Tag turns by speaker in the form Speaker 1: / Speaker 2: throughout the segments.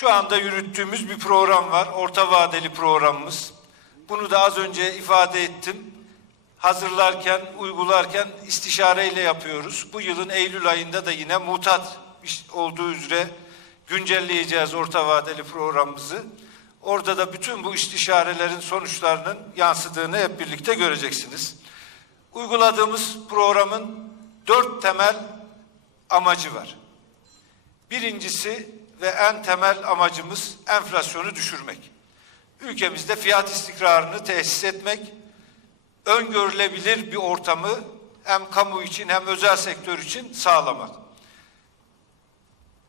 Speaker 1: Şu anda yürüttüğümüz bir program var. Orta vadeli programımız. Bunu da az önce ifade ettim. Hazırlarken, uygularken istişareyle yapıyoruz. Bu yılın Eylül ayında da yine mutat olduğu üzere güncelleyeceğiz orta vadeli programımızı. Orada da bütün bu istişarelerin sonuçlarının yansıdığını hep birlikte göreceksiniz. Uyguladığımız programın dört temel amacı var. Birincisi ve en temel amacımız enflasyonu düşürmek. Ülkemizde fiyat istikrarını tesis etmek, öngörülebilir bir ortamı hem kamu için hem özel sektör için sağlamak.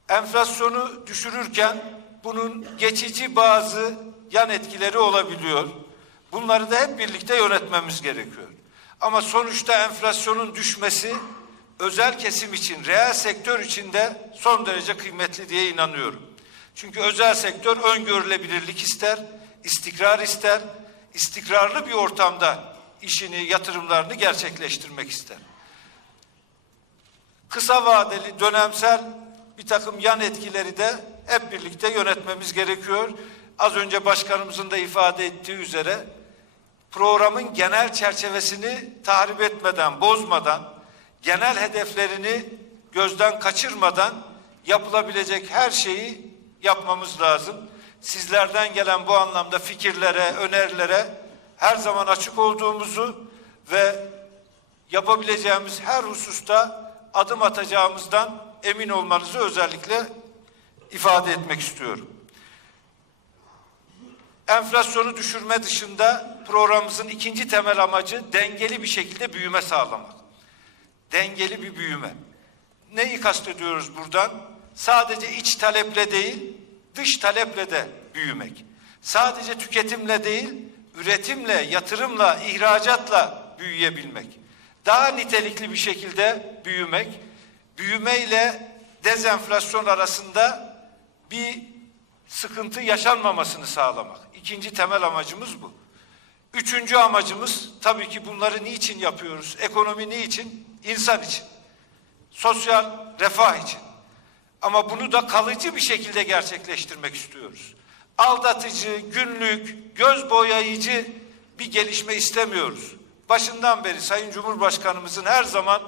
Speaker 1: Enflasyonu düşürürken bunun geçici bazı yan etkileri olabiliyor. Bunları da hep birlikte yönetmemiz gerekiyor. Ama sonuçta enflasyonun düşmesi özel kesim için, reel sektör için de son derece kıymetli diye inanıyorum. Çünkü özel sektör öngörülebilirlik ister, istikrar ister, istikrarlı bir ortamda işini, yatırımlarını gerçekleştirmek ister. Kısa vadeli, dönemsel bir takım yan etkileri de hep birlikte yönetmemiz gerekiyor. Az önce başkanımızın da ifade ettiği üzere programın genel çerçevesini tahrip etmeden, bozmadan, genel hedeflerini gözden kaçırmadan yapılabilecek her şeyi yapmamız lazım. Sizlerden gelen bu anlamda fikirlere, önerilere her zaman açık olduğumuzu ve yapabileceğimiz her hususta adım atacağımızdan emin olmanızı özellikle ifade etmek istiyorum. Enflasyonu düşürme dışında programımızın ikinci temel amacı dengeli bir şekilde büyüme sağlamak. Dengeli bir büyüme. Neyi kastediyoruz buradan? Sadece iç taleple değil, dış taleple de büyümek. Sadece tüketimle değil, üretimle, yatırımla, ihracatla büyüyebilmek. Daha nitelikli bir şekilde büyümek, büyüme ile dezenflasyon arasında bir sıkıntı yaşanmamasını sağlamak. İkinci temel amacımız bu. Üçüncü amacımız tabii ki bunları niçin yapıyoruz? Ekonomi niçin? İnsan için. Sosyal refah için. Ama bunu da kalıcı bir şekilde gerçekleştirmek istiyoruz. Aldatıcı, günlük, göz boyayıcı bir gelişme istemiyoruz. Başından beri Sayın Cumhurbaşkanımızın her zaman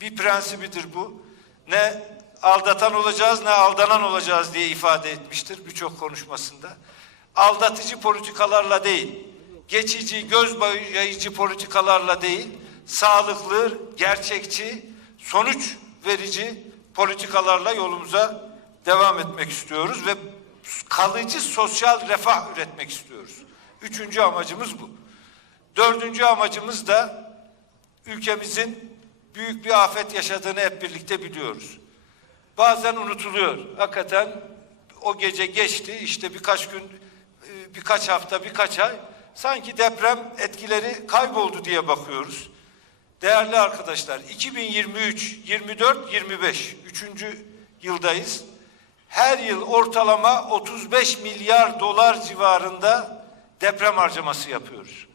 Speaker 1: bir prensibidir bu. Ne aldatan olacağız ne aldanan olacağız diye ifade etmiştir birçok konuşmasında. Aldatıcı politikalarla değil, geçici, göz boyayıcı politikalarla değil, sağlıklı, gerçekçi, sonuç verici politikalarla yolumuza devam etmek istiyoruz ve kalıcı sosyal refah üretmek istiyoruz. Üçüncü amacımız bu. Dördüncü amacımız da ülkemizin büyük bir afet yaşadığını hep birlikte biliyoruz. Bazen unutuluyor. Hakikaten o gece geçti işte birkaç gün, birkaç hafta, birkaç ay sanki deprem etkileri kayboldu diye bakıyoruz. Değerli arkadaşlar 2023, 24, 25 üçüncü yıldayız. Her yıl ortalama 35 milyar dolar civarında deprem harcaması yapıyoruz.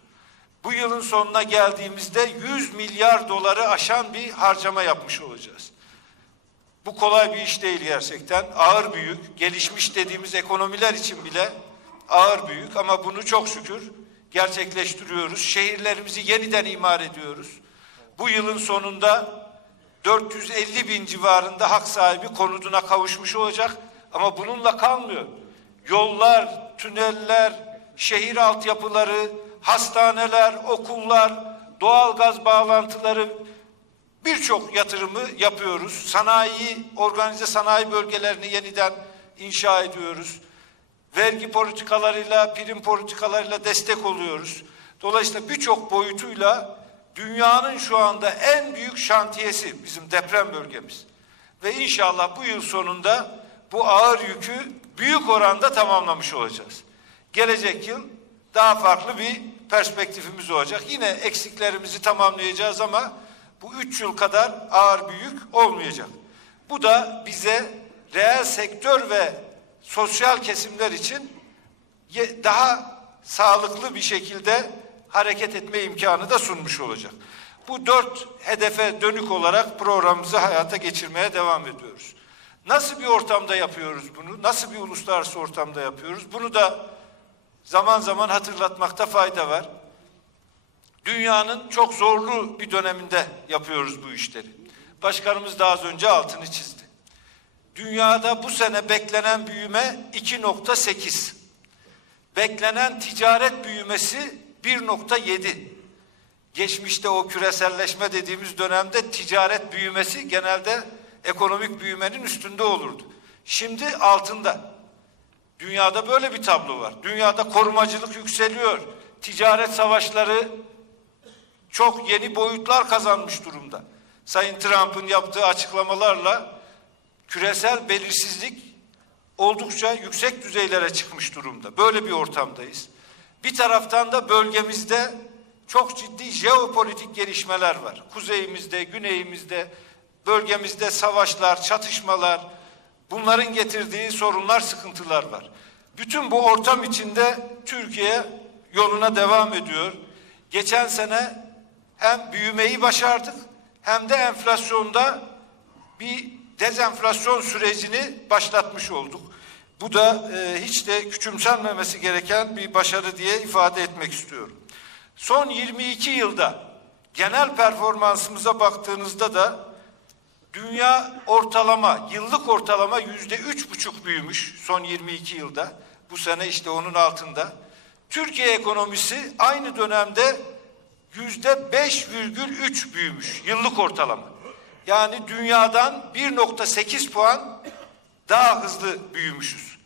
Speaker 1: Bu yılın sonuna geldiğimizde 100 milyar doları aşan bir harcama yapmış olacağız. Bu kolay bir iş değil gerçekten. Ağır büyük, gelişmiş dediğimiz ekonomiler için bile ağır büyük ama bunu çok şükür gerçekleştiriyoruz. Şehirlerimizi yeniden imar ediyoruz. Bu yılın sonunda 450 bin civarında hak sahibi konuduna kavuşmuş olacak. Ama bununla kalmıyor. Yollar, tüneller, şehir altyapıları, hastaneler, okullar, doğalgaz bağlantıları birçok yatırımı yapıyoruz. Sanayi, organize sanayi bölgelerini yeniden inşa ediyoruz. Vergi politikalarıyla, prim politikalarıyla destek oluyoruz. Dolayısıyla birçok boyutuyla dünyanın şu anda en büyük şantiyesi bizim deprem bölgemiz. Ve inşallah bu yıl sonunda bu ağır yükü büyük oranda tamamlamış olacağız. Gelecek yıl daha farklı bir perspektifimiz olacak. Yine eksiklerimizi tamamlayacağız ama bu üç yıl kadar ağır büyük olmayacak. Bu da bize reel sektör ve sosyal kesimler için daha sağlıklı bir şekilde hareket etme imkanı da sunmuş olacak. Bu dört hedefe dönük olarak programımızı hayata geçirmeye devam ediyoruz. Nasıl bir ortamda yapıyoruz bunu? Nasıl bir uluslararası ortamda yapıyoruz? Bunu da zaman zaman hatırlatmakta fayda var. Dünyanın çok zorlu bir döneminde yapıyoruz bu işleri. Başkanımız da az önce altını çizdi. Dünyada bu sene beklenen büyüme 2.8. Beklenen ticaret büyümesi 1.7. Geçmişte o küreselleşme dediğimiz dönemde ticaret büyümesi genelde ekonomik büyümenin üstünde olurdu. Şimdi altında. Dünyada böyle bir tablo var. Dünyada korumacılık yükseliyor. Ticaret savaşları çok yeni boyutlar kazanmış durumda. Sayın Trump'ın yaptığı açıklamalarla küresel belirsizlik oldukça yüksek düzeylere çıkmış durumda. Böyle bir ortamdayız. Bir taraftan da bölgemizde çok ciddi jeopolitik gelişmeler var. Kuzeyimizde, güneyimizde, bölgemizde savaşlar, çatışmalar, bunların getirdiği sorunlar, sıkıntılar var. Bütün bu ortam içinde Türkiye yoluna devam ediyor. Geçen sene hem büyümeyi başardık hem de enflasyonda bir dezenflasyon sürecini başlatmış olduk. Bu da e, hiç de küçümsenmemesi gereken bir başarı diye ifade etmek istiyorum. Son 22 yılda genel performansımıza baktığınızda da dünya ortalama, yıllık ortalama yüzde üç buçuk büyümüş son 22 yılda. Bu sene işte onun altında. Türkiye ekonomisi aynı dönemde yüzde 5,3 büyümüş yıllık ortalama. Yani dünyadan 1.8 puan daha hızlı büyümüşüz.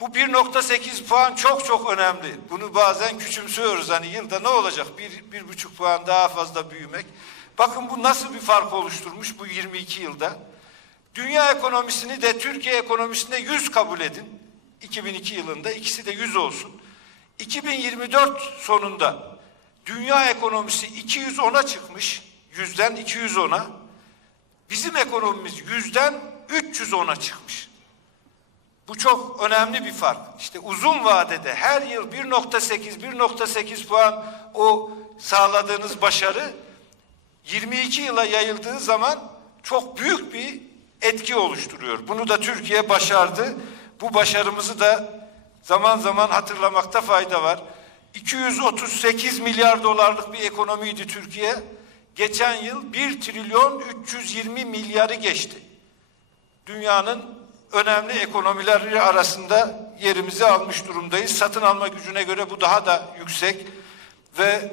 Speaker 1: Bu 1.8 puan çok çok önemli. Bunu bazen küçümsüyoruz. Hani yılda ne olacak? Bir, bir buçuk puan daha fazla büyümek. Bakın bu nasıl bir fark oluşturmuş bu 22 yılda. Dünya ekonomisini de Türkiye ekonomisinde 100 kabul edin. 2002 yılında ikisi de 100 olsun. 2024 sonunda dünya ekonomisi 210'a çıkmış. Yüzden 210'a. Bizim ekonomimiz yüzden 310'a çıkmış. Bu çok önemli bir fark. İşte uzun vadede her yıl 1.8 1.8 puan o sağladığınız başarı 22 yıla yayıldığı zaman çok büyük bir etki oluşturuyor. Bunu da Türkiye başardı. Bu başarımızı da zaman zaman hatırlamakta fayda var. 238 milyar dolarlık bir ekonomiydi Türkiye. Geçen yıl 1 trilyon 320 milyarı geçti. Dünyanın önemli ekonomileri arasında yerimizi almış durumdayız. Satın alma gücüne göre bu daha da yüksek ve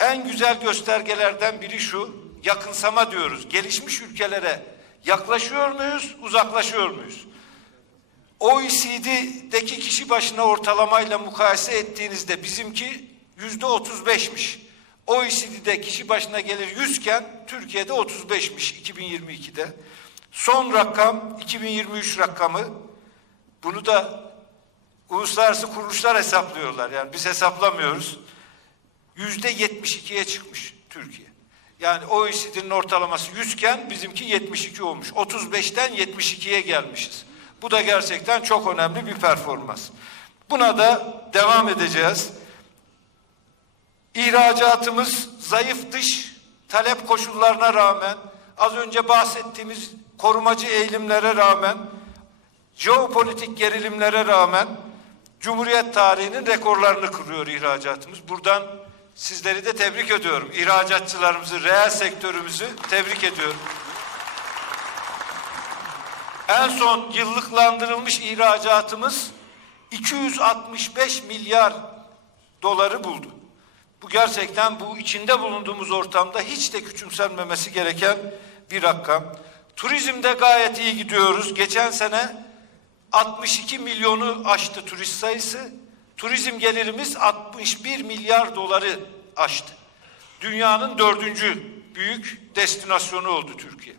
Speaker 1: en güzel göstergelerden biri şu, yakınsama diyoruz. Gelişmiş ülkelere yaklaşıyor muyuz, uzaklaşıyor muyuz? OECD'deki kişi başına ortalamayla mukayese ettiğinizde bizimki yüzde 35'miş. OECD'de kişi başına gelir 100 iken Türkiye'de 35'miş 2022'de. Son rakam 2023 rakamı. Bunu da uluslararası kuruluşlar hesaplıyorlar. Yani biz hesaplamıyoruz. Yüzde 72'ye çıkmış Türkiye. Yani OECD'nin ortalaması 100 iken bizimki 72 olmuş. 35'ten 72'ye gelmişiz. Bu da gerçekten çok önemli bir performans. Buna da devam edeceğiz. İhracatımız zayıf dış talep koşullarına rağmen az önce bahsettiğimiz korumacı eğilimlere rağmen jeopolitik gerilimlere rağmen Cumhuriyet tarihinin rekorlarını kırıyor ihracatımız. Buradan sizleri de tebrik ediyorum. İhracatçılarımızı, reel sektörümüzü tebrik ediyorum. En son yıllıklandırılmış ihracatımız 265 milyar doları buldu. Bu gerçekten bu içinde bulunduğumuz ortamda hiç de küçümsenmemesi gereken bir rakam. Turizmde gayet iyi gidiyoruz. Geçen sene 62 milyonu aştı turist sayısı. Turizm gelirimiz 61 milyar doları aştı. Dünyanın dördüncü büyük destinasyonu oldu Türkiye.